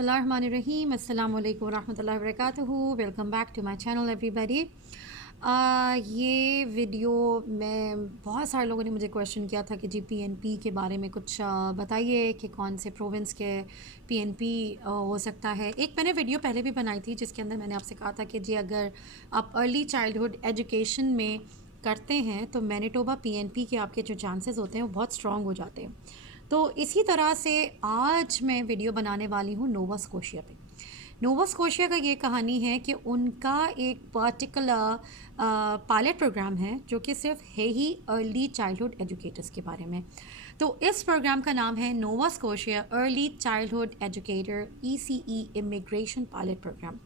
बिस्मिल्लाहिर्रहमानिर्रहीम अस्सलाम वालेकुम रहमतुल्लाहि व बरकातुहू। Welcome back to my channel everybody. ये वीडियो में बहुत सारे लोगों ने मुझे क्वेश्चन किया था कि जी पीएनपी के बारे में कुछ बताइए कि कौन से प्रोविंस के पीएनपी हो सकता है। एक मैंने वीडियो पहले भी बनाई थी जिसके अंदर मैंने आपसे कहा था कि जी अगर आप अर्ली चाइल्डहुड एजुकेशन में करते हैं तो मैनिटोबा पीएनपी के आपके जो चांसेस होते हैं वो बहुत स्ट्रॉन्ग हो जाते हैं। तो इसी तरह से आज मैं वीडियो बनाने वाली हूँ नोवा स्कोशिया पे। नोवा स्कोशिया का ये कहानी है कि उनका एक पर्टिकुलर पायलट प्रोग्राम है जो कि सिर्फ है ही अर्ली चाइल्डहुड एजुकेटर्स के बारे में। तो इस प्रोग्राम का नाम है Nova Scotia early childhood educator ECE immigration pilot program.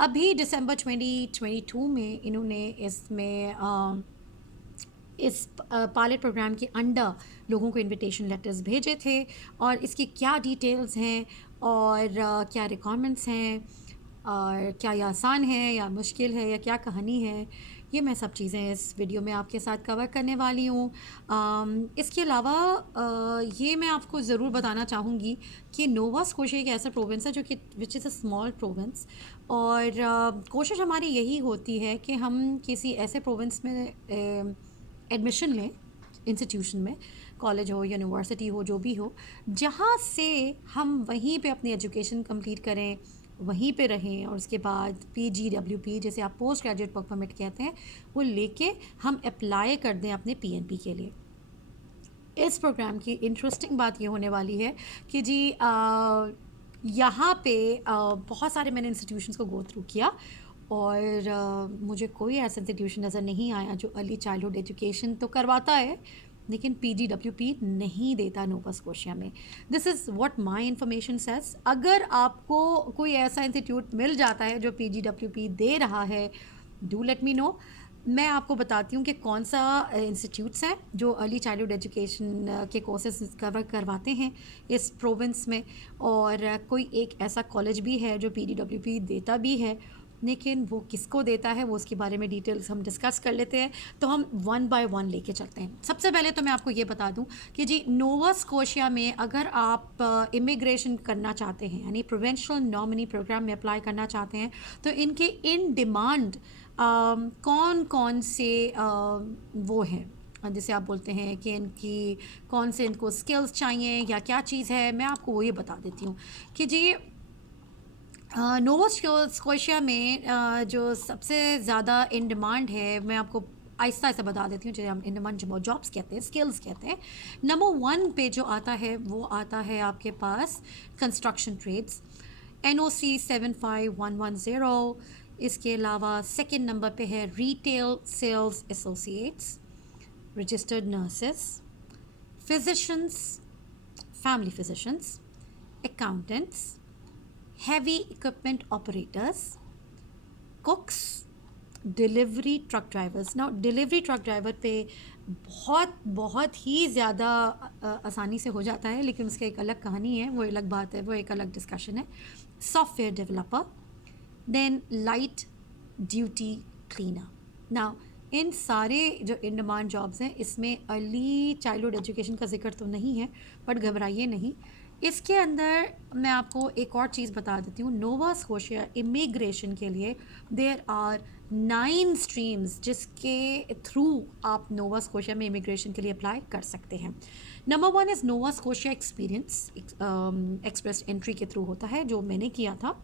अभी दिसंबर 2022 में इन्होंने इसमें इस पायलट प्रोग्राम के अंडर लोगों को इनविटेशन लेटर्स भेजे थे और इसकी क्या डिटेल्स हैं और क्या रिक्वायरमेंट्स हैं और क्या ये आसान है या मुश्किल है या क्या कहानी है, ये मैं सब चीज़ें इस वीडियो में आपके साथ कवर करने वाली हूँ। इसके अलावा ये मैं आपको ज़रूर बताना चाहूँगी कि नोवा स्कोशिया एक ऐसा प्रोविंस है जो कि which is a small province और कोशिश हमारी यही होती है कि हम किसी ऐसे प्रोविंस में एडमिशन लें, इंस्टीट्यूशन में, कॉलेज हो यूनिवर्सिटी हो जो भी हो, जहाँ से हम वहीं पे अपनी एजुकेशन कंप्लीट करें, वहीं पे रहें और उसके बाद PGWP जैसे आप पोस्ट ग्रेजुएट वर्क परमिट कहते हैं वो लेके हम अप्लाई कर दें अपने PNP के लिए। इस प्रोग्राम की इंटरेस्टिंग बात ये होने वाली है कि जी यहाँ पे बहुत सारे मैंने इंस्टीट्यूशंस को गो थ्रू किया और मुझे कोई ऐसा इंस्टीट्यूशन नज़र नहीं आया जो अर्ली चाइल्डहुड एजुकेशन तो करवाता है लेकिन PGWP नहीं देता नोवा स्कोशिया में। This is what my information says. अगर आपको कोई ऐसा इंस्टीट्यूट मिल जाता है जो PGWP दे रहा है, डू लेट मी नो। मैं आपको बताती हूँ कि कौन सा इंस्टीट्यूट्स हैं जो अर्ली चाइल्डहुड एजुकेशन के कोर्सेज कवर करवाते हैं इस प्रोविंस में, और कोई एक ऐसा कॉलेज भी है जो PGWP देता भी है, लेकिन वो किसको देता है वो उसके बारे में डिटेल्स हम डिस्कस कर लेते हैं। तो हम वन बाय वन लेके चलते हैं। सबसे पहले तो मैं आपको ये बता दूं कि जी नोवा स्कोशिया में अगर आप इमिग्रेशन करना चाहते हैं यानी प्रोविंशियल नॉमिनी प्रोग्राम में अप्लाई करना चाहते हैं तो इनके इन डिमांड कौन कौन से वो हैं जिसे आप बोलते हैं कि इनकी कौन से इनको स्किल्स चाहिए या क्या चीज़ है, मैं आपको वो ये बता देती हूँ कि जी नोवा स्कोशिया में जो सबसे ज़्यादा इन डिमांड है, मैं आपको आहिस्ता आहिस्ता बता देती हूँ, जो हम इन डिमांड जॉब्स कहते हैं, स्किल्स कहते हैं। नंबर 1 पे जो आता है वो आता है आपके पास कंस्ट्रक्शन ट्रेड्स, NOC 75110। इसके अलावा सेकंड नंबर पे है retail sales associates, registered nurses, physicians, family physicians, accountants, heavy equipment operators, cooks, delivery truck drivers. ना डिलीवरी ट्रक ड्राइवर पे बहुत ही ज़्यादा आसानी से हो जाता है, लेकिन उसकी एक अलग कहानी है, वो अलग बात है, वो एक अलग डिस्कशन है। Software developer, then light duty cleaner. ना इन सारे जो इन डिमांड जॉब्स हैं इसमें अर्ली चाइल्डहुड एजुकेशन का जिक्र तो नहीं है, बट घबराइए नहीं। इसके अंदर मैं आपको एक और चीज़ बता देती हूँ, नोवा स्कोशिया इमिग्रेशन के लिए देयर आर 9 स्ट्रीम्स जिसके थ्रू आप नोवा स्कोशिया में इमिग्रेशन के लिए अप्लाई कर सकते हैं। Number 1 is Nova Scotia experience, express entry के थ्रू होता है, जो मैंने किया था,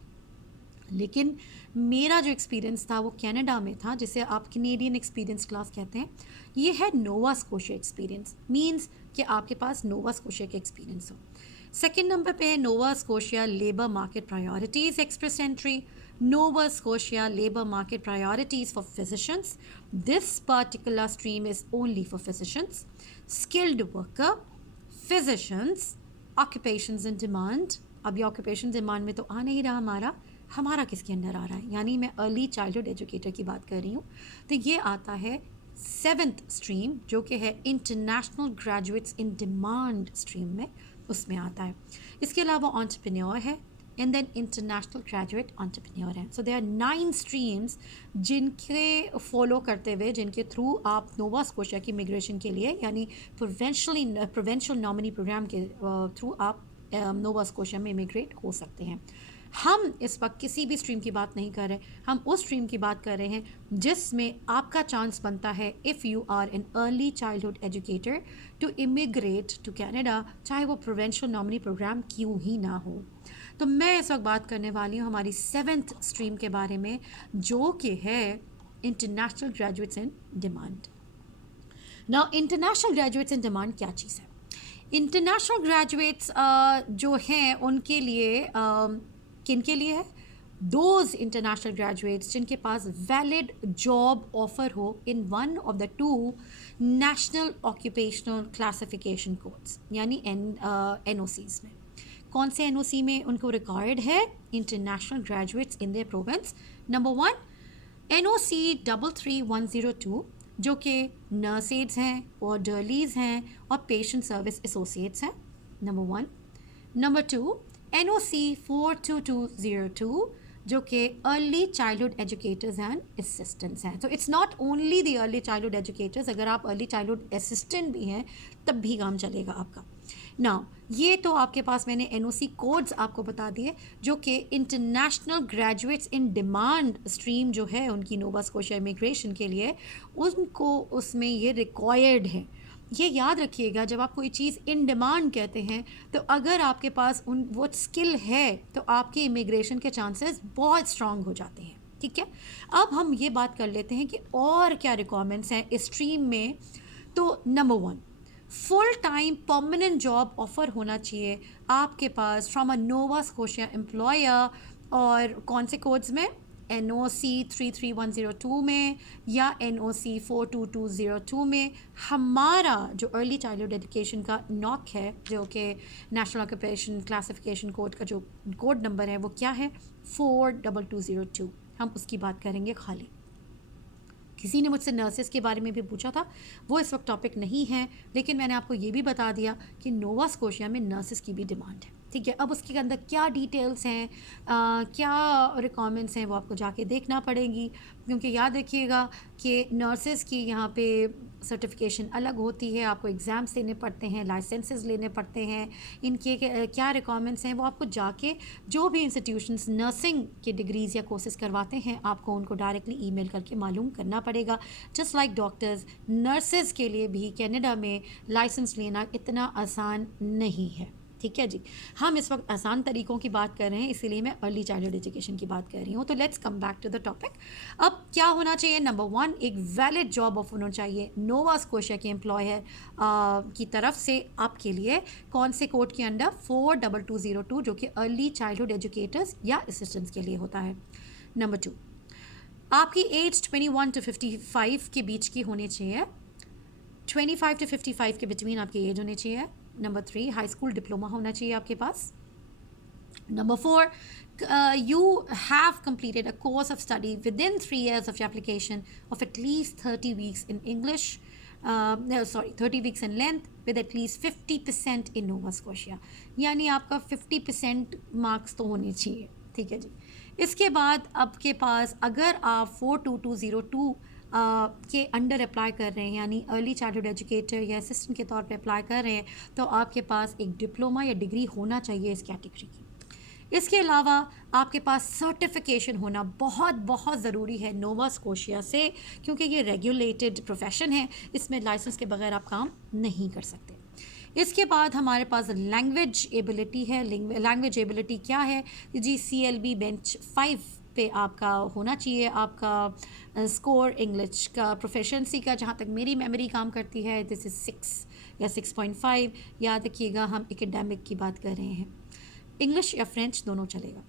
लेकिन मेरा जो एक्सपीरियंस था वो कनाडा में था, जिसे आप कैनेडियन एक्सपीरियंस क्लास कहते हैं। ये है नोवा स्कोशिया एक्सपीरियंस, मींस कि आपके पास नोवा स्कोशिया का एक्सपीरियंस हो। सेकेंड नंबर पे है Nova Scotia labour market priorities express entry, Nova Scotia labour market priorities for physicians. This particular stream is only for physicians, skilled worker, physicians, occupations in demand. अब ये occupation demand में तो आ नहीं रहा हमारा किसके अंदर आ रहा है, यानी मैं अर्ली चाइल्डहुड एजुकेटर की बात कर रही हूँ। तो ये आता है 7th स्ट्रीम जो कि है international graduates in demand stream में, उसमें आता है। इसके अलावा एंटरप्रेन्योर है and then international graduate entrepreneur है। सो देयर आर 9 स्ट्रीम्स जिनके फॉलो करते हुए, जिनके थ्रू आप नोवा स्कोशिया की इमिग्रेशन के लिए यानी प्रोविंशियल नॉमिनी प्रोग्राम के थ्रू आप नोवा स्कोशिया में इमिग्रेट हो सकते हैं। हम इस वक्त किसी भी स्ट्रीम की बात नहीं कर रहे, हम उस स्ट्रीम की बात कर रहे हैं जिसमें आपका चांस बनता है if you are an early childhood educator to immigrate to Canada, चाहे वो प्रोविंशियल नॉमिनी प्रोग्राम क्यों ही ना हो। तो मैं इस वक्त बात करने वाली हूँ हमारी 7th स्ट्रीम के बारे में, जो कि है international graduates in demand. Now international graduates in demand क्या चीज़ है? इंटरनेशनल ग्रेजुएट्स जो हैं उनके लिए किन के लिए है? दोज इंटरनेशनल ग्रेजुएट्स जिनके पास वैलिड जॉब ऑफर हो in one of the 2 national occupational classification codes, यानी NOCs में। कौन से NOC में उनको रिक्वायर्ड है international graduates in their province? Number 1 NOC 33102, जो कि नर्स एड्स हैं, ऑर्डरलीज हैं और पेशेंट सर्विस एसोसिएट्स हैं, नंबर 1। नंबर 2 NOC 42202, जो कि early childhood educators and assistants हैं। तो it's not only the early childhood educators, अगर आप अर्ली चाइल्डहुड असिस्टेंट भी हैं तब भी काम चलेगा आपका। नाउ ये तो आपके पास मैंने NOC कोड्स आपको बता दिए, जो कि international graduates in demand stream जो है उनकी नोवा स्कोशिया इमिग्रेशन के लिए, उनको उसमें ये रिक्वायर्ड है। ये याद रखिएगा, जब आप कोई चीज़ इन डिमांड कहते हैं तो अगर आपके पास वो स्किल है तो आपकी इमिग्रेशन के चांसेस बहुत स्ट्रांग हो जाते हैं। ठीक है, अब हम ये बात कर लेते हैं कि और क्या रिक्वायरमेंट्स हैं इस स्ट्रीम में। तो number 1 full time permanent job offer होना चाहिए आपके पास from a Nova Scotia employer, और कौन से कोड्स में? NOC 33102 में या NOC 42202 में। हमारा जो अर्ली चाइल्डहुड एजुकेशन का NOC है, जो कि नेशनल ऑक्यूपेशन क्लासिफिकेशन कोड का जो कोड नंबर है वो क्या है? 42202। हम उसकी बात करेंगे खाली। किसी ने मुझसे नर्सेस के बारे में भी पूछा था, वो इस वक्त टॉपिक नहीं है, लेकिन मैंने आपको ये भी बता दिया कि नोवा स्कोशिया में नर्सेस की भी डिमांड है। ठीक है, अब उसके अंदर क्या डिटेल्स हैं, क्या रिक्वायरमेंट्स हैं, वो आपको जाके देखना पड़ेगी, क्योंकि याद रखिएगा कि नर्सेस की यहाँ पे सर्टिफिकेशन अलग होती है, आपको एग्ज़ाम्स देने पड़ते हैं, लाइसेंसेस लेने पड़ते हैं। इनके क्या रिक्वायरमेंट्स हैं वो आपको जाके जो भी इंस्टीट्यूशंस नर्सिंग की डिग्रीज़ या कोर्सेज करवाते हैं, आपको उनको डायरेक्टली ईमेल करके मालूम करना पड़ेगा। जस्ट लाइक डॉक्टर्स, नर्सेस के लिए भी कनाडा में लाइसेंस लेना इतना आसान नहीं है। ठीक है जी, हम इस वक्त आसान तरीक़ों की बात कर रहे हैं, इसीलिए मैं अर्ली चाइल्डहुड एजुकेशन की बात कर रही हूँ। तो let's come back to the topic. अब क्या होना चाहिए? नंबर 1 एक वैलिड जॉब ऑफर होना चाहिए नोवा स्कोशिया के एम्प्लॉयर की तरफ से आपके लिए। कौन से कोड के अंडर? 42202, जो कि अर्ली चाइल्डहुड एजुकेटर्स या असिस्टेंट्स के लिए होता है। नंबर 2 आपकी एज 21 to 55 के बीच की होनी चाहिए, 25 to 55 के बिटवीन आपकी एज होनी चाहिए। नंबर 3 हाई स्कूल डिप्लोमा होना चाहिए आपके पास। Number 4 you have completed a course of study within 3 years of your application of at least 30 weeks in English, 30 weeks in length with at least 50% in Nova Scotia, यानी आपका 50% marks तो होने चाहिए। ठीक है जी, इसके बाद आपके पास अगर आप 42202 के अंडर अप्लाई कर रहे हैं, यानी अर्ली चाइल्डहुड एजुकेटर या असिस्टेंट के तौर पे अप्लाई कर रहे हैं, तो आपके पास एक डिप्लोमा या डिग्री होना चाहिए इस कैटेगरी की। इसके अलावा आपके पास सर्टिफिकेशन होना बहुत बहुत ज़रूरी है नोवा स्कोशिया से, क्योंकि ये रेगुलेटेड प्रोफेशन है, इसमें लाइसेंस के बगैर आप काम नहीं कर सकते। इसके बाद हमारे पास लैंग्वेज एबिलिटी है। लैंग्वेज एबिलिटी क्या है जी? CLB बेंच 5 पे आपका होना चाहिए आपका स्कोर इंग्लिश का, प्रोफेशंसी का, जहाँ तक मेरी मेमोरी काम करती है दिस इज़ 6 या 6.5। याद रखिएगा हम एकेडमिक की बात कर रहे हैं। इंग्लिश या फ्रेंच दोनों चलेगा।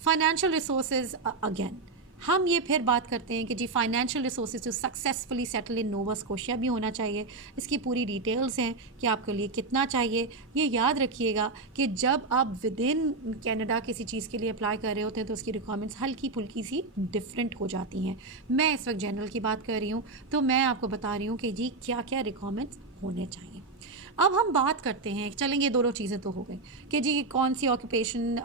फाइनेंशियल रिसोर्सेज अगेन हम ये फिर बात करते हैं कि जी financial resources to successfully settle in Nova Scotia भी होना चाहिए। इसकी पूरी डिटेल्स हैं कि आपके लिए कितना चाहिए। ये याद रखिएगा कि जब आप विद इन कनाडा किसी चीज़ के लिए अप्लाई कर रहे होते हैं तो उसकी रिक्वायरमेंट्स हल्की फुल्की सी डिफरेंट हो जाती हैं। मैं इस वक्त जनरल की बात कर रही हूँ, तो मैं आपको बता रही हूँ कि जी क्या क्या रिक्वायरमेंट्स होने चाहिए। अब हम बात करते हैं, चलेंगे दोनों चीज़ें तो हो गई कि जी कौन सी ऑक्यूपेशन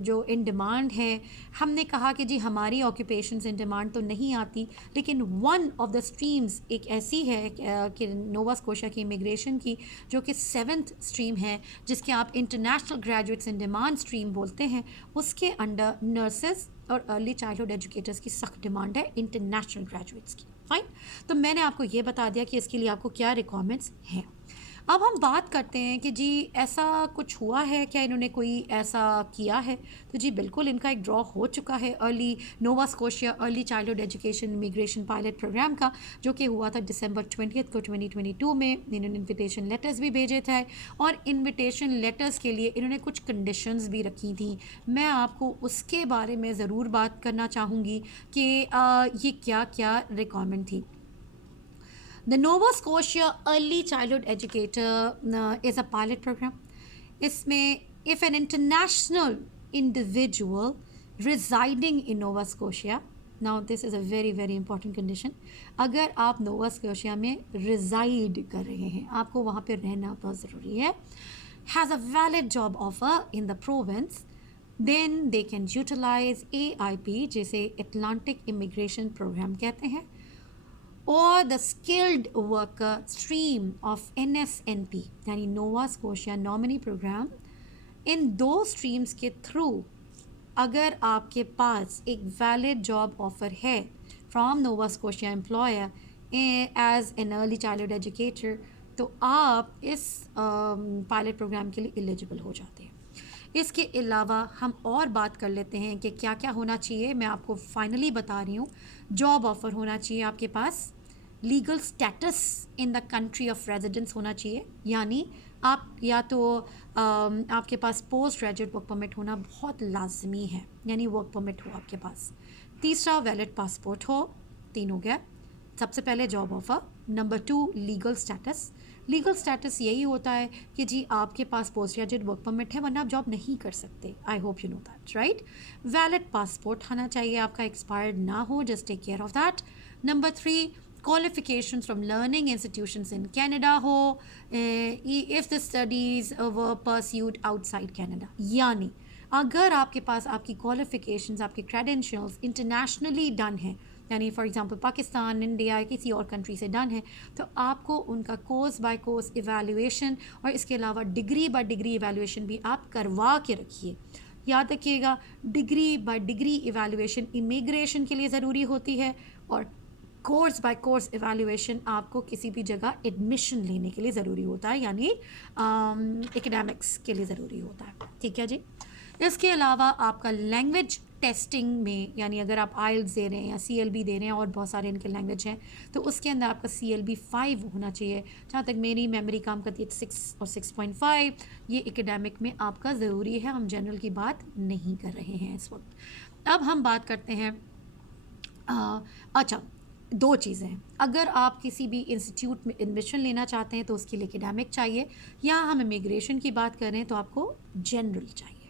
जो इन डिमांड है। हमने कहा कि जी हमारी ऑक्यूपेशंस इन डिमांड तो नहीं आती, लेकिन वन ऑफ द स्ट्रीम्स एक ऐसी है कि नोवा स्कोशिया की इमिग्रेशन की, जो कि 7th स्ट्रीम है, जिसके आप international graduates in demand stream बोलते हैं। उसके अंडर नर्सेज और अर्ली चाइल्डहुड एजुकेटर्स की सख्त डिमांड है, इंटरनेशनल ग्रेजुएट्स की। फाइन, तो मैंने आपको ये बता दिया कि इसके लिए आपको क्या रिक्वायरमेंट्स हैं। अब हम बात करते हैं कि जी ऐसा कुछ हुआ है क्या, इन्होंने कोई ऐसा किया है। तो जी बिल्कुल, इनका एक ड्रॉ हो चुका है early Nova Scotia early childhood education immigration pilot program का, जो कि हुआ था दिसंबर 20 को 2022 में। इन्होंने इन्विटेशन लेटर्स भी भेजे थे, और इन्विटेशन लेटर्स के लिए इन्होंने कुछ कंडीशंस भी रखी थी। मैं आपको उसके बारे में ज़रूर बात करना चाहूँगी कि ये क्या क्या रिक्वायरमेंट थी। The Nova Scotia Early Childhood Educator is a pilot program. इसमें if an international individual residing in Nova Scotia, now this is a very very important condition, अगर आप नोवा स्कोशिया में reside कर रहे हैं, आपको वहाँ पे रहना बहुत ज़रूरी है, has a valid job offer in the province, then they can utilize AIP, जिसे Atlantic Immigration Program कहते हैं, और the skilled worker stream of NSNP यानी नोवा स्कोशिया नॉमिनी प्रोग्राम। इन दो स्ट्रीम्स के थ्रू अगर आपके पास एक वैलिड जॉब ऑफर है from Nova Scotia employer as an early childhood educator, तो आप इस पायलट प्रोग्राम के लिए एलिजिबल हो जाते हैं। इसके अलावा हम और बात कर लेते हैं कि क्या क्या होना चाहिए। मैं आपको फाइनली बता रही हूँ, जॉब ऑफ़र होना चाहिए आपके पास, legal status in the country of residence होना चाहिए, यानी आप या तो आपके पास पोस्ट ग्रेजुएट वर्क परमिट होना बहुत लाजमी है, यानी वर्क परमिट हो आपके पास। तीसरा वैलिड पासपोर्ट हो। 3 हो गया। सबसे पहले job offer. Number 2 legal status. Legal status यही होता है कि जी आपके पास पोस्ट ग्रेजुएट वर्क परमिट है, वरना आप जॉब नहीं कर सकते। I hope you know that, right. Valid passport होना चाहिए आपका, एक्सपायर्ड ना हो, just take care of that. Number 3 qualifications from learning institutions in Canada हो, if the studies were pursued outside Canada, यानी अगर आपके पास आपकी qualifications, आपके credentials इंटरनेशनली डन है, यानी फॉर एग्जांपल पाकिस्तान, इंडिया, किसी और कंट्री से डन है, तो आपको उनका कोर्स बाय कोर्स इवैल्यूएशन और इसके अलावा डिग्री बाय डिग्री इवैल्यूएशन भी आप करवा के रखिए। याद रखिएगा, degree by degree evaluation immigration के लिए ज़रूरी होती है, और कोर्स बाय कोर्स इवैल्यूएशन आपको किसी भी जगह एडमिशन लेने के लिए ज़रूरी होता है, यानी एकेडमिक्स के लिए ज़रूरी होता है। ठीक है जी। इसके अलावा आपका लैंग्वेज टेस्टिंग में, यानी अगर आप आइल्स दे रहे हैं या CLB दे रहे हैं, और बहुत सारे इनके लैंग्वेज हैं, तो उसके अंदर आपका CLB 5 होना चाहिए। जहाँ तक मेरी मेमोरी काम करती है 6 और 6.5, ये एकेडमिक में आपका ज़रूरी है। हम जनरल की बात नहीं कर रहे हैं इस वक्त। अब हम बात करते हैं अच्छा, 2 चीज़ें हैं। अगर आप किसी भी इंस्टीट्यूट में एडमिशन लेना चाहते हैं तो उसके लिए एकेडमिक चाहिए, या हम इमिग्रेशन की बात करें तो आपको जनरल चाहिए।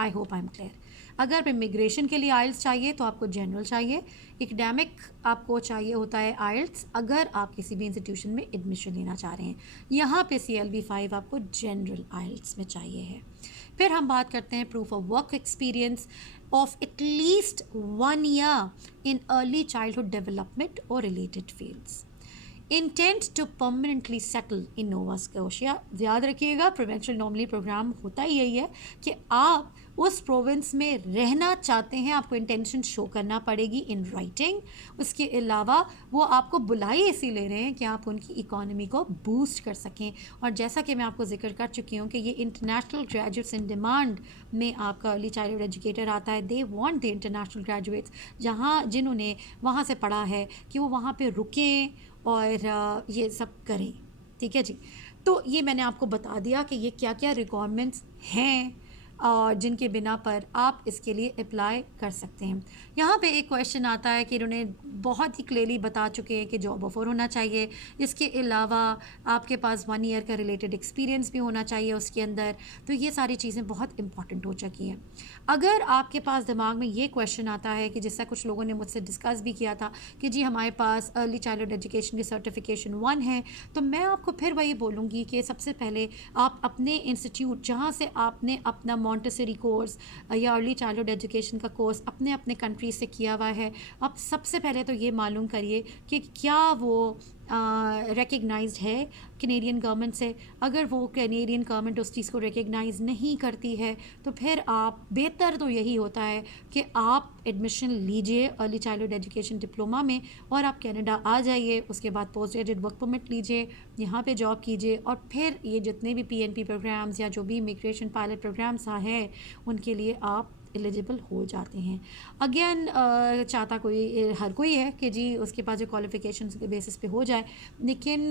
I hope I am clear. अगर इमिग्रेशन के लिए आइल्स चाहिए तो आपको जनरल चाहिए, एकेडमिक आपको चाहिए होता है आइल्स अगर आप किसी भी इंस्टीट्यूशन में एडमिशन लेना चाह रहे हैं। यहाँ पे CLB 5 आपको जनरल आइल्स में चाहिए है। फिर हम बात करते हैं proof of work experience of at least 1 year in early childhood development or related fields. Intent to permanently settle in Nova Scotia. याद रखिएगा, प्रोविंशियल नॉमिनी प्रोग्राम होता ही यही है कि आप उस प्रोविंस में रहना चाहते हैं, आपको इंटेंशन शो करना पड़ेगी इन राइटिंग। उसके अलावा वो आपको बुलाए इसी ले रहे हैं कि आप उनकी इकोनॉमी को बूस्ट कर सकें। और जैसा कि मैं आपको जिक्र कर चुकी हूँ कि ये इंटरनेशनल ग्रेजुएट्स इन डिमांड में आपका अर्ली चाइल्डहुड एजुकेटर आता है। They want the international graduates जिन्होंने वहाँ से पढ़ा है कि वो वहाँ पे रुकें और ये सब करें। ठीक है जी। तो ये मैंने आपको बता दिया कि ये क्या क्या रिक्वायरमेंट्स हैं और जिनके बिना पर आप इसके लिए अप्लाई कर सकते हैं। यहाँ पे एक क्वेश्चन आता है कि इन्होंने बहुत ही क्लियरली बता चुके हैं कि जॉब ऑफ़र होना चाहिए, इसके अलावा आपके पास 1 ईयर का रिलेटेड एक्सपीरियंस भी होना चाहिए उसके अंदर। तो ये सारी चीज़ें बहुत इंपॉर्टेंट हो चुकी हैं। अगर आपके पास दिमाग में ये क्वेश्चन आता है कि जैसा कुछ लोगों ने मुझसे डिस्कस भी किया था कि जी हमारे पास अर्ली चाइल्डहुड एजुकेशन की सर्टिफिकेशन 1 है, तो मैं आपको फिर वही बोलूँगी कि सबसे पहले आप अपने इंस्टीट्यूट जहाँ से आपने अपना मॉन्टेसरी कोर्स या अर्ली चाइल्डहुड एजुकेशन का कोर्स अपने अपने कंट्री से किया हुआ है, आप सबसे पहले तो ये मालूम करिए कि क्या वो रिकग्नाइज्ड है कैनेडियन गवर्नमेंट से। अगर वो कैनेडियन गवर्नमेंट उस चीज़ को रिकग्नाइज़ नहीं करती है तो फिर आप बेहतर तो यही होता है कि आप एडमिशन लीजिए अर्ली चाइल्डहुड एजुकेशन डिप्लोमा में और आप कनाडा आ जाइए। उसके बाद पोस्ट ग्रेजुएट वर्क परमिट लीजिए, यहाँ पे जॉब कीजिए और फिर ये जितने भी पीएनपी प्रोग्राम्स या जो भी इमिग्रेशन पायलट प्रोग्राम्स हैं उनके लिए आप एलिजिबल हो जाते हैं। अगेन चाहता कोई हर कोई है कि जी उसके पास जो क्वालिफ़िकेशंस के बेसिस पे हो जाए, लेकिन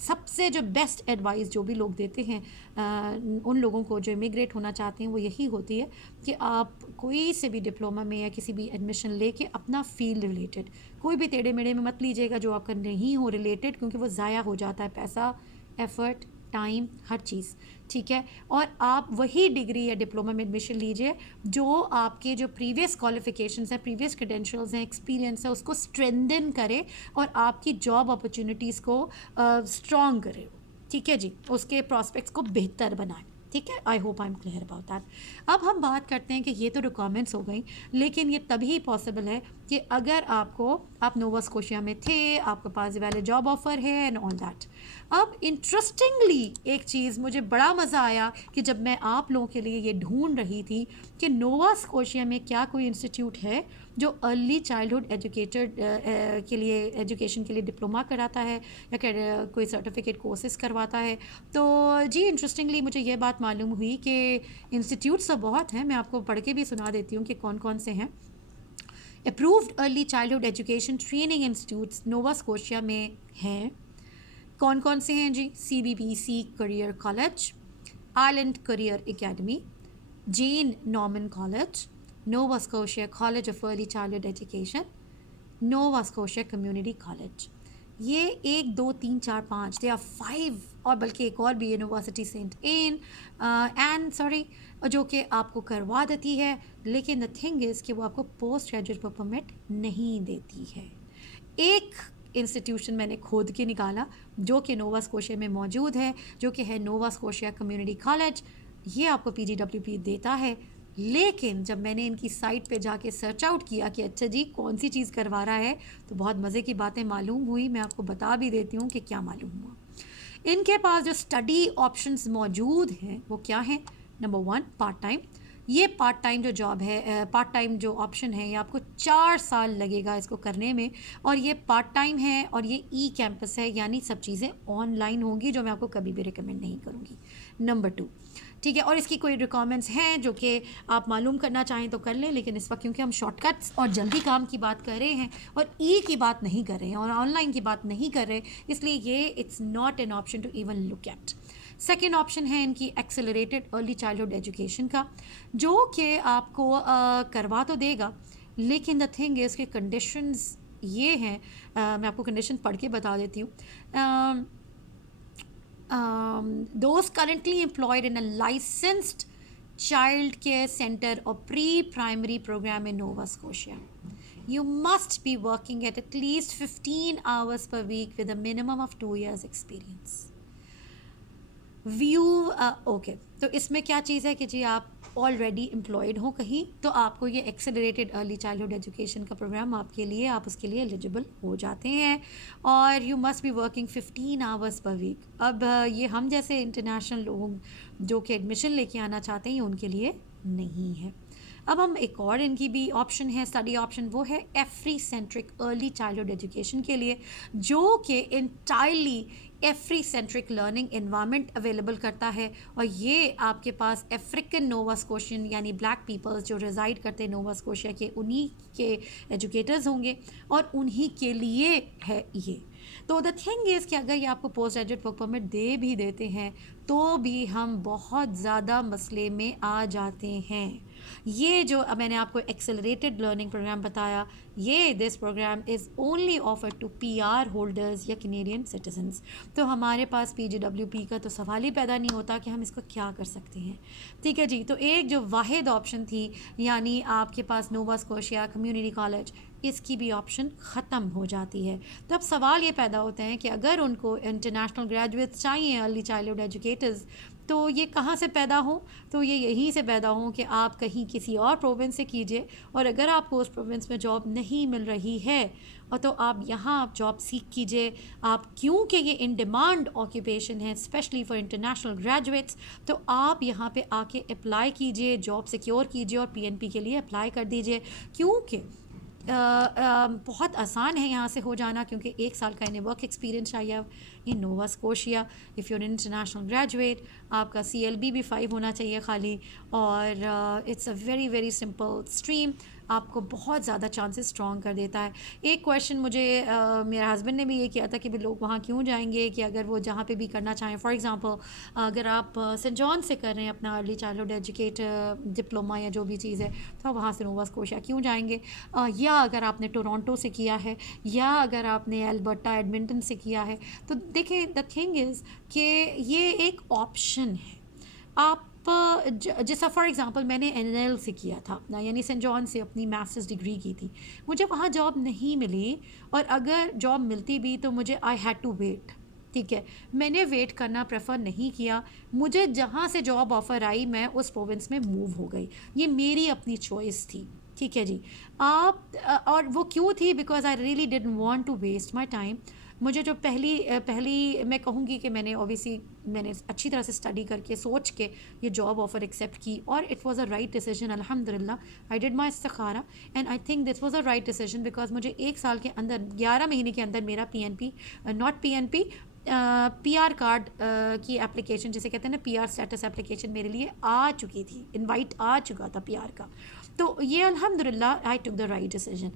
सबसे जो बेस्ट एडवाइस जो भी लोग देते हैं उन लोगों को जो इमिग्रेट होना चाहते हैं वो यही होती है कि आप कोई से भी डिप्लोमा में या किसी भी एडमिशन लेके अपना फील्ड रिलेटेड कोई भी टेढ़े मेढ़े में मत लीजिएगा जो आपका नहीं हो रिलेटेड, क्योंकि वो ज़ाया हो जाता है पैसा, एफ़र्ट, टाइम, हर चीज़। ठीक है, और आप वही डिग्री या डिप्लोमा में एडमिशन लीजिए जो आपके जो प्रीवियस क्वालिफिकेशंस हैं, प्रीवियस क्रेडेंशियल्स हैं, एक्सपीरियंस है, उसको स्ट्रेंथन करे और आपकी जॉब अपॉर्चुनिटीज़ को स्ट्रॉन्ग करे। ठीक है जी, उसके प्रॉस्पेक्ट्स को बेहतर बनाए। ठीक है, I hope I am clear about that. अब हम बात करते हैं कि ये तो रिक्वायरमेंट्स हो गई, लेकिन ये तभी पॉसिबल है कि अगर आप नोवा स्कोशिया में थे, आपके पास वैलिड जॉब ऑफ़र है एंड ऑल दैट। अब इंटरेस्टिंगली एक चीज़ मुझे बड़ा मज़ा आया कि जब मैं आप लोगों के लिए ये ढूंढ रही थी कि नोवा स्कोशिया में क्या कोई इंस्टीट्यूट है जो अर्ली चाइल्डहुड एजुकेटेड के लिए एजुकेशन के लिए डिप्लोमा कराता है या कोई सर्टिफिकेट कोर्सेज करवाता है। तो जी इंटरेस्टिंगली मुझे ये बात मालूम हुई कि इंस्टीट्यूट्स तो बहुत हैं, मैं आपको पढ़ के भी सुना देती हूँ कि कौन कौन से हैं। Approved early childhood education training institutes Nova Scotia में हैं। कौन कौन से हैं जी? CBBC career college, island career academy, Jane Norman college, Nova Scotia college of early childhood education, Nova Scotia community college. ये 1 2 3 4 5 दे आर 5 और बल्कि एक और भी university Saint Anne and sorry जो कि आपको करवा देती है, लेकिन द थिंग इज़ कि वो आपको पोस्ट ग्रेजुएट वर्क परमिट नहीं देती है। एक इंस्टीट्यूशन मैंने खोद के निकाला जो कि नोवा स्कोशिया में मौजूद है, जो कि है नोवा स्कोशिया कम्युनिटी कॉलेज। ये आपको PGWP देता है, लेकिन जब मैंने इनकी साइट पे जाके सर्च आउट किया कि अच्छा जी कौन सी चीज़ करवा रहा है, तो बहुत मज़े की बातें मालूम हुई। मैं आपको बता भी देती हूँ कि क्या मालूम हुआ। इनके पास जो स्टडी ऑप्शंस मौजूद हैं वो क्या हैं? Number 1 part time. ये पार्ट टाइम जो जॉब है, पार्ट टाइम जो ऑप्शन है, ये आपको 4 साल लगेगा इसको करने में, और ये पार्ट टाइम है और ये ई कैंपस है, यानी सब चीज़ें ऑनलाइन होंगी, जो मैं आपको कभी भी रिकमेंड नहीं करूँगी। नंबर 2, ठीक है, और इसकी कोई रिक्वायरमेंट्स हैं जो कि आप मालूम करना चाहें तो कर लें, लेकिन इस वक्त क्योंकि हम शॉर्टकट्स और जल्दी काम की बात कर रहे हैं और ई की बात नहीं कर रहे हैं और ऑनलाइन की बात नहीं कर रहे, इसलिए ये it's not an option to even look at. Second option है इनकी एक्सेलरेटेड अर्ली चाइल्डहुड एजुकेशन का, जो कि आपको करवा तो देगा, लेकिन द थिंग इज़ के कंडीशंस ये हैं, मैं आपको कंडीशन पढ़ के बता देती हूँ। Those currently employed in a licensed child care center or pre-primary program in Nova Scotia, you must be working at least 15 hours per week with a minimum of 2 years experience. Okay, तो इसमें क्या चीज़ है कि जी आप already employed हो कहीं, तो आपको ये एक्सेलरेटेड अर्ली चाइल्डहुड एजुकेशन का प्रोग्राम आपके लिए, आप उसके लिए एलिजिबल हो जाते हैं, और you must be working 15 hours per week. अब ये हम जैसे इंटरनेशनल लोग जो कि एडमिशन लेके आना चाहते हैं उनके लिए नहीं है। अब हम एक और इनकी भी ऑप्शन है, स्टडी ऑप्शन, वो है Africentric early childhood education के लिए, जो कि entirely Africentric learning environment available करता है। और ये आपके पास अफ्रीकन नोवा स्कोशियन यानी ब्लैक पीपल्स जो रिज़ाइड करते हैं नोवा स्कोशिया के, उन्हीं के एजुकेटर्स होंगे और उन्हीं के लिए है ये। तो द थिंग इज़ कि अगर ये आपको पोस्ट ग्रेजुएट वर्क परमिट दे भी देते हैं तो भी हम बहुत ज़्यादा मसले में आ जाते हैं। ये जो अब मैंने आपको एक्सेलरेटेड लर्निंग प्रोग्राम बताया, ये this program is only offered to PR holders या कैनेडियन सिटीजन्स। तो हमारे पास पीजीडब्ल्यूपी का तो सवाल ही पैदा नहीं होता कि हम इसको क्या कर सकते हैं। ठीक है जी, तो एक जो वाहिद ऑप्शन थी यानी आपके पास नोवा स्कोशिया कम्युनिटी कॉलेज, इसकी भी ऑप्शन ख़त्म हो जाती है। तब सवाल ये पैदा होते हैं कि अगर उनको इंटरनेशनल ग्रेजुएट्स चाहिए, अर्ली चाइल्डहुड एजुकेटर्स, तो ये कहाँ से पैदा हो? तो ये यहीं से पैदा हो कि आप कहीं किसी और प्रोविंस से कीजिए, और अगर आपको उस प्रोविंस में जॉब नहीं मिल रही है और तो आप यहाँ आप जॉब सीख कीजिए। आप क्योंकि ये इन डिमांड ऑक्यूपेशन है स्पेशली फॉर इंटरनेशनल ग्रेजुएट्स, तो आप यहाँ पे आके अप्लाई कीजिए, जॉब सिक्योर कीजिए और पीएनपी के लिए अप्लाई कर दीजिए। क्योंकि बहुत आसान है यहाँ से हो जाना, क्योंकि 1 साल का इन्हें वर्क एक्सपीरियंस चाहिए in Nova Scotia. If you are international graduate, आपका CLB भी 5 होना चाहिए खाली, और it's a very very simple stream, आपको बहुत ज़्यादा चांसेस स्ट्रॉन्ग कर देता है। एक क्वेश्चन मुझे मेरे हस्बैंड ने भी ये किया था कि भी लोग वहाँ क्यों जाएंगे, कि अगर वो जहाँ पे भी करना चाहें, फॉर एग्जांपल अगर आप सेंट जॉन से कर रहे हैं अपना अर्ली चाइल्डहुड एजुकेटर डिप्लोमा या जो भी चीज़ है, तो आप वहाँ से नोवा स्कोशिया क्यों जाएंगे? या अगर आपने टोरंटो से किया है, या अगर आपने एल्बर्टा एडमिंटन से किया है, तो देखिए द थिंग इज़ कि ये एक ऑप्शन है। आप जैसा फॉर एग्ज़ाम्पल मैंने NL से किया था अपना, यानी सेंट जॉन से अपनी मास्टर्स डिग्री की थी, मुझे वहाँ जॉब नहीं मिली, और अगर जॉब मिलती भी तो मुझे आई हैड टू वेट। ठीक है, मैंने वेट करना प्रेफर नहीं किया, मुझे जहाँ से जॉब ऑफ़र आई मैं उस प्रोविंस में मूव हो गई। ये मेरी अपनी चॉइस थी। ठीक है जी, आप और वो क्यों थी? Because I really didn't want to waste my time. मुझे जो पहली मैं कहूँगी कि मैंने ऑब्वियसली मैंने अच्छी तरह से स्टडी करके सोच के ये जॉब ऑफ़र एक्सेप्ट की, और it was a right decision अल्हम्दुलिल्लाह। आई डिड माई इस्तिखारा and I think this was a right decision, because मुझे 1 साल के अंदर 11 महीने के अंदर मेरा PNP not PNP PR card की एप्लीकेशन जिसे कहते हैं ना, PR स्टेटस एप्लीकेशन मेरे लिए आ चुकी थी, इनवाइट आ चुका था PR का। तो ये अल्हम्दुलिल्लाह आई टुक द राइट डिसीजन।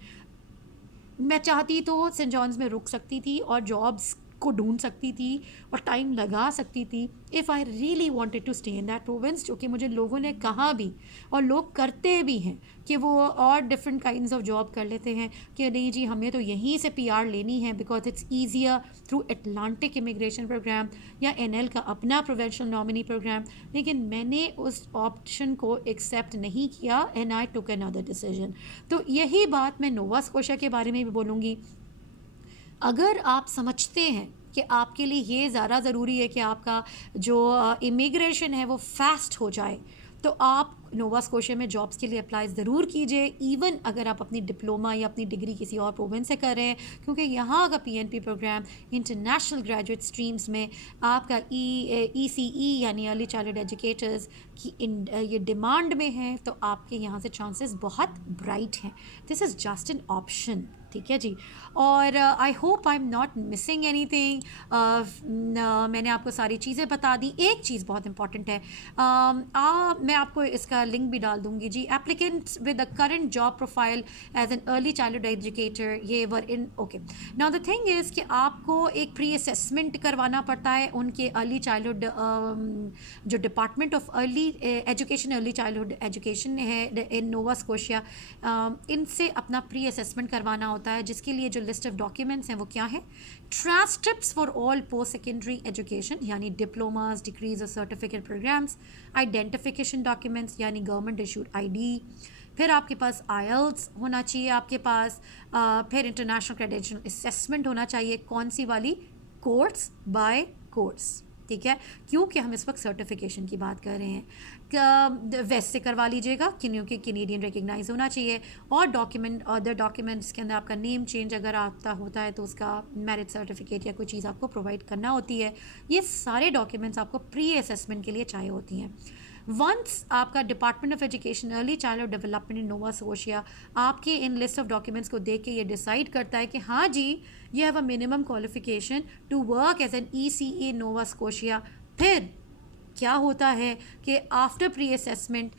मैं चाहती तो सेंट जॉन्स में रुक सकती थी और जॉब्स को ढूंढ सकती थी और टाइम लगा सकती थी, if I really wanted to stay in that province, जो कि मुझे लोगों ने कहा भी और लोग करते भी हैं कि वो और डिफरेंट काइंड्स ऑफ जॉब कर लेते हैं कि नहीं जी हमें तो यहीं से PR लेनी है because it's easier through Atlantic immigration program या NL का अपना प्रोविंशियल नॉमिनी प्रोग्राम। लेकिन मैंने उस ऑप्शन को एक्सेप्ट नहीं किया and I took another decision. तो यही बात मैं नोवा स्कोशिया के बारे में भी बोलूँगी। अगर आप समझते हैं कि आपके लिए ये ज़्यादा ज़रूरी है कि आपका जो इमिग्रेशन है वो फास्ट हो जाए, तो आप नोवा स्कोशिया में जॉब्स के लिए अप्लाई ज़रूर कीजिए, इवन अगर आप अपनी डिप्लोमा या अपनी डिग्री किसी और प्रोविंस से कर रहे हैं, क्योंकि यहाँ का PNP program international graduate streams में आपका ECE यानी अर्ली चाइल्डहुड एजुकेटर्स की ये डिमांड में है, तो आपके यहाँ से चांसेस बहुत ब्राइट हैं। This is just an option. ठीक है जी, और I hope I am not missing anything. मैंने आपको सारी चीज़ें बता दी। एक चीज़ बहुत इंपॉर्टेंट है, मैं आपको इसका लिंक भी डाल दूँगी जी। Applicants with a current job profile as an early childhood educator, ये were in okay. Now the thing is कि आपको एक प्री असेसमेंट करवाना पड़ता है उनके अर्ली चाइल्डहुड जो department of early education early childhood education है इन नोवा स्कोशिया, इनसे अपना प्री असेसमेंट करवाना होता है, जिसके लिए जो लिस्ट ऑफ डॉक्यूमेंट्स हैं वो क्या है? Transcripts for all post secondary education यानी डिप्लोमास, डिग्रीज और सर्टिफिकेट प्रोग्राम्स, आइडेंटिफिकेशन डॉक्यूमेंट्स यानी गवर्नमेंट इशूड ID, फिर आपके पास IELTS होना चाहिए आपके पास, फिर इंटरनेशनल क्रेडेंशियल असेसमेंट होना चाहिए। कौन सी वाली? Course by course. ठीक है, क्योंकि हम इस वक्त सर्टिफिकेशन की बात कर रहे हैं। वेस्ट से करवा लीजिएगा क्योंकि कैनेडियन रिकग्नाइज होना चाहिए, और डॉक्यूमेंट अदर डॉक्यूमेंट्स के अंदर आपका नेम चेंज अगर आता होता है तो उसका मैरिज सर्टिफिकेट या कोई चीज़ आपको प्रोवाइड करना होती है। ये सारे डॉक्यूमेंट्स आपको प्री असेसमेंट के लिए चाहिए होती हैं। वंस आपका department of education early child development in Nova Scotia आपके इन लिस्ट ऑफ डॉक्यूमेंट्स को देख के ये डिसाइड करता है कि हाँ जी, ये have a minimum qualification to work as an ECE Nova Scotia, फिर क्या होता है कि आफ्टर प्री असेसमेंट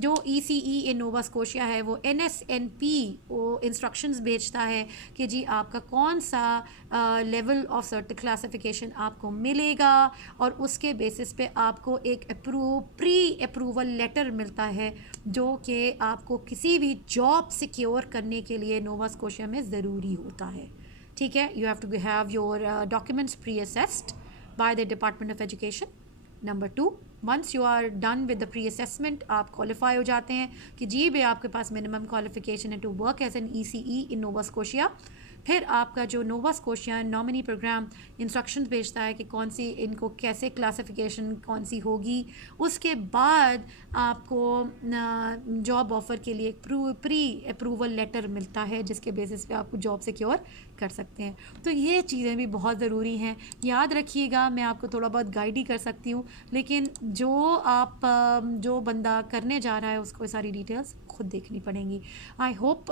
जो ECE इन नोवा स्कोशिया है वो NSNP वो इंस्ट्रक्शंस भेजता है कि जी आपका कौन सा लेवल ऑफ सर्टिफिकेट क्लासिफिकेशन आपको मिलेगा, और उसके बेसिस पे आपको एक प्री अप्रूवल लेटर मिलता है जो कि आपको किसी भी जॉब सिक्योर करने के लिए नोवा स्कोशिया में ज़रूरी होता है। ठीक है, you have to have your documents pre assessed by the department of education. Number 2, once you are done with the pre assessment, आप क्वालिफाई हो जाते हैं कि जी भाई आपके पास मिनिमम क्वालिफिकेशन है to work as an ECE in Nova Scotia, फिर आपका जो Nova Scotia nominee program instructions भेजता है कि कौन सी इनको कैसे क्लासिफिकेशन कौन सी होगी, उसके बाद आपको जॉब ऑफ़र के लिए प्री अप्रूवल लेटर मिलता है जिसके बेसिस पे आपको जॉब सिक्योर कर सकते हैं। तो ये चीज़ें भी बहुत ज़रूरी हैं, याद रखिएगा। मैं आपको थोड़ा बहुत गाइड ही कर सकती हूँ, लेकिन जो बंदा करने जा रहा है उसको सारी डिटेल्स खुद देखनी पड़ेंगी। आई होप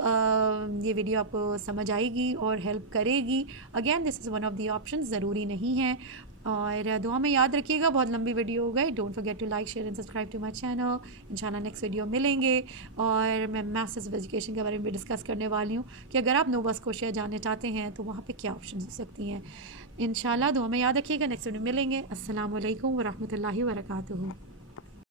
ये वीडियो आपको समझ आएगी और हेल्प करेगी। Again this is one of the option, ज़रूरी नहीं है। और दुआ में याद रखिएगा, बहुत लंबी वीडियो हो गई। Don't forget to like share and subscribe to my channel. इंशाल्लाह नेक्स्ट वीडियो मिलेंगे। और मैं मास्टर्स ऑफ एजुकेशन के बारे में भी डिस्कस करने वाली हूँ कि अगर आप नोवा स्कोशिया जानना चाहते हैं तो वहाँ पे क्या ऑप्शन हो सकती हैं। इंशाल्लाह दुआ में याद रखिएगा, नेक्स्ट वीडियो मिलेंगे। अस्सलाम वालेकुम व रहमतुल्लाहि व बरकातुहू।